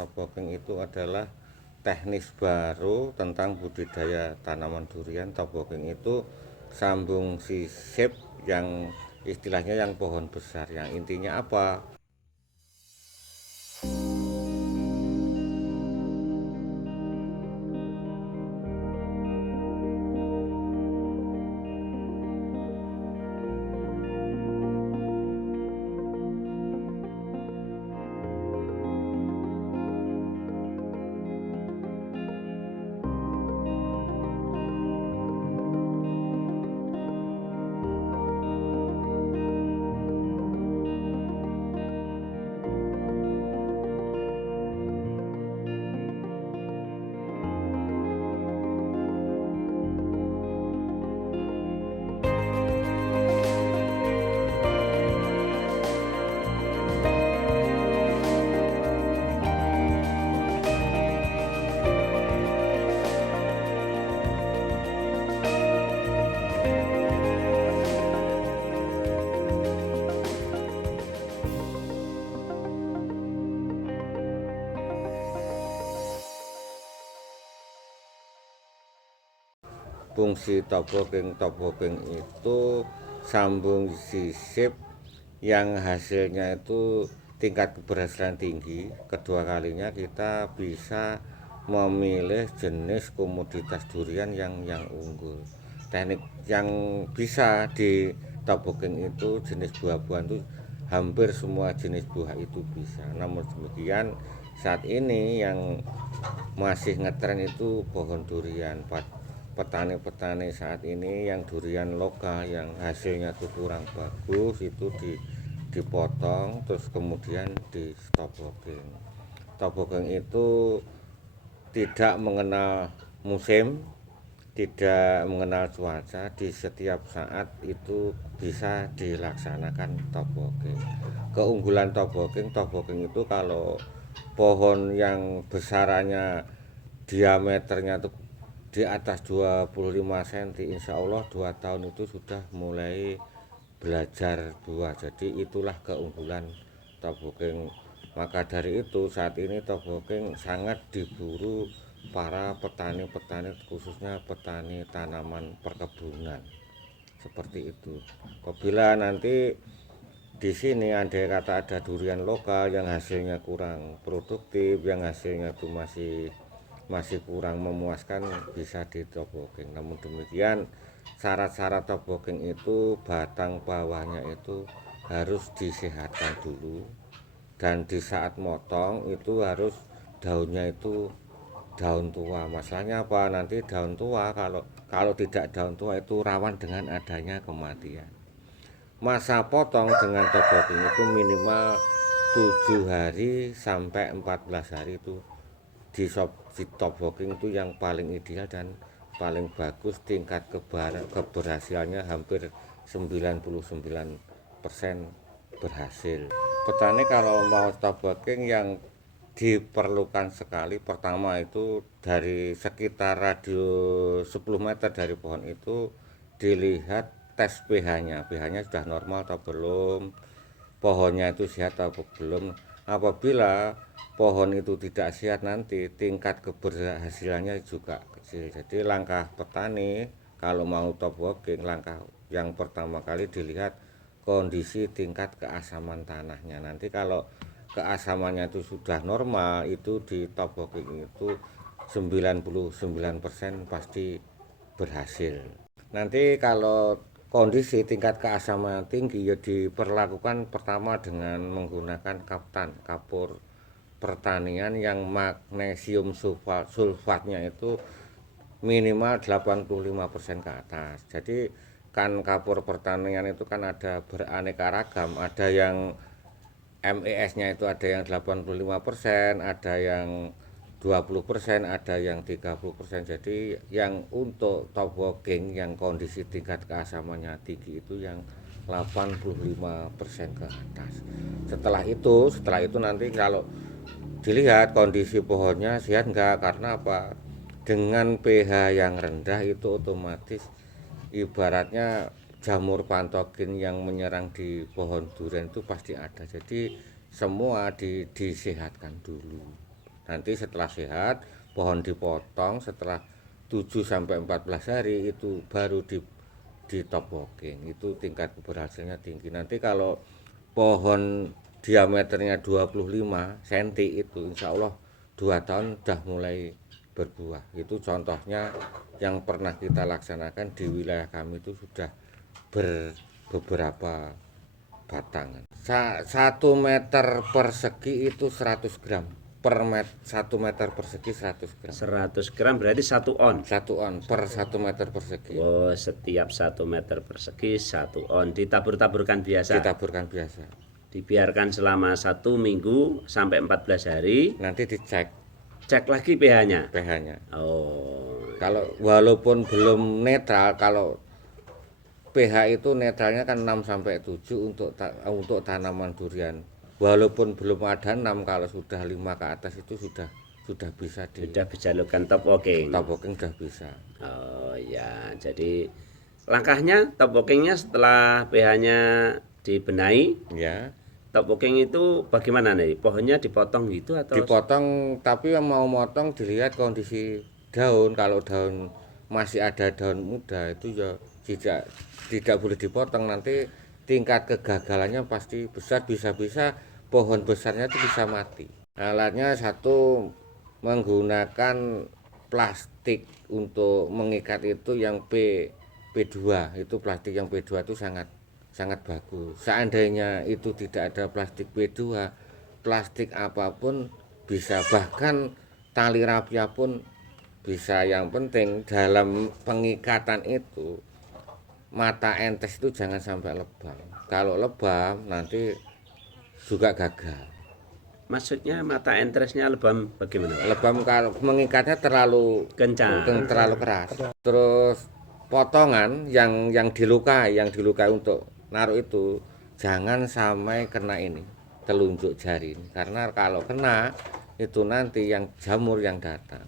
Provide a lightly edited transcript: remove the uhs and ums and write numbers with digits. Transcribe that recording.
top walking itu adalah teknis baru tentang budidaya tanaman durian. Top walking itu sambung sisip yang istilahnya yang pohon besar, yang intinya apa? Fungsi top walking itu sambung sisip yang hasilnya itu tingkat keberhasilan tinggi. Kedua kalinya kita bisa memilih jenis komoditas durian yang unggul. Teknik yang bisa di top walking itu jenis buah-buahan itu hampir semua jenis buah itu bisa. Namun demikian saat ini yang masih ngetren itu pohon durian. Petani-petani saat ini yang durian lokal yang hasilnya tuh kurang bagus itu dipotong terus kemudian di stop walking. Stop walking itu tidak mengenal musim, tidak mengenal cuaca, di setiap saat itu bisa dilaksanakan top walking. Keunggulan top walking itu kalau pohon yang besarannya diameternya itu di atas 25 cm, insya Allah 2 tahun itu sudah mulai belajar buah. Jadi itulah keunggulan top walking. Maka dari itu saat ini top walking sangat diburu para petani-petani, khususnya petani tanaman perkebunan seperti itu. Apabila nanti di sini andai kata ada durian lokal yang hasilnya kurang produktif, yang hasilnya itu masih kurang memuaskan, bisa di top walking. Namun demikian syarat-syarat top walking itu batang bawahnya itu harus disehatkan dulu, dan di saat motong itu harus daunnya itu daun tua. Masalahnya apa? Nanti daun tua kalau tidak daun tua itu rawan dengan adanya kematian. Masa potong dengan top walking itu minimal 7 hari sampai 14 hari itu di top walking itu yang paling ideal dan paling bagus. Tingkat keberhasilannya hampir 99% berhasil. Petani kalau mau top walking yang diperlukan sekali, pertama itu dari sekitar radio 10 meter dari pohon itu dilihat tes pH-nya. pH-nya sudah normal atau belum, pohonnya itu sehat atau belum. Apabila pohon itu tidak sehat, nanti tingkat keberhasilannya juga kecil. Jadi langkah petani kalau mau top walking, langkah yang pertama kali dilihat kondisi tingkat keasaman tanahnya. Nanti kalau keasamannya itu sudah normal, itu di top walking itu 99% pasti berhasil. Nanti kalau kondisi tingkat keasaman tinggi ya diperlakukan pertama dengan menggunakan kapur pertanian yang magnesium sulfatnya itu minimal 85% ke atas. Jadi kan kapur pertanian itu kan ada beraneka ragam, ada yang MES-nya itu ada yang 85%, ada yang 20%, ada yang 30%. Jadi yang untuk top walking yang kondisi tingkat keasamannya tinggi itu yang 85% ke atas. Setelah itu nanti kalau dilihat kondisi pohonnya sehat enggak, karena apa? Dengan pH yang rendah itu otomatis ibaratnya jamur patogen yang menyerang di pohon durian itu pasti ada. Jadi semua disehatkan dulu. Nanti setelah sehat, pohon dipotong setelah 7 sampai 14 hari itu baru di top walking. Itu tingkat keberhasilannya tinggi. Nanti kalau pohon diameternya 25 cm itu insya Allah 2 tahun udah mulai berbuah. Itu contohnya yang pernah kita laksanakan di wilayah kami itu sudah beberapa batangan. 1 meter persegi itu 100 gram. 1 meter persegi 100 gram. 100 gram berarti 1 on. 1 on per 1 meter persegi. Oh, setiap 1 meter persegi 1 on. Ditabur-taburkan biasa. Ditaburkan biasa. Dibiarkan selama 1 minggu sampai 14 hari. Nanti dicek Cek lagi pH-nya. pH-nya. Oh. Kalau walaupun belum netral, kalau pH itu netralnya kan 6 sampai 7 untuk tanaman durian. Walaupun belum ada 6, kalau sudah 5 ke atas itu sudah bisa Sudah bisa lakukan top walking. top walking sudah bisa. Oh ya, jadi langkahnya top walkingnya setelah pH-nya dibenahi, Ya, top walking itu bagaimana nih? Pohonnya dipotong gitu atau? dipotong, tapi yang mau motong dilihat kondisi daun. Kalau daun masih ada daun muda itu ya tidak boleh dipotong, nanti tingkat kegagalannya pasti besar, bisa-bisa pohon besarnya itu bisa mati. Alatnya satu menggunakan plastik untuk mengikat itu yang P2, itu plastik yang P2 itu sangat bagus. Seandainya itu tidak ada plastik P2, plastik apapun bisa, bahkan tali rapia pun bisa. Yang penting dalam pengikatan itu mata entes itu jangan sampai lebam. Kalau lebam nanti juga gagal. Maksudnya mata entresnya lebam bagaimana, Pak? Lebam kalau mengikatnya terlalu Kencang. terlalu keras. Terus potongan yang dilukai untuk naruh itu jangan sampai kena ini telunjuk jari ini. Karena kalau kena itu nanti yang jamur yang datang.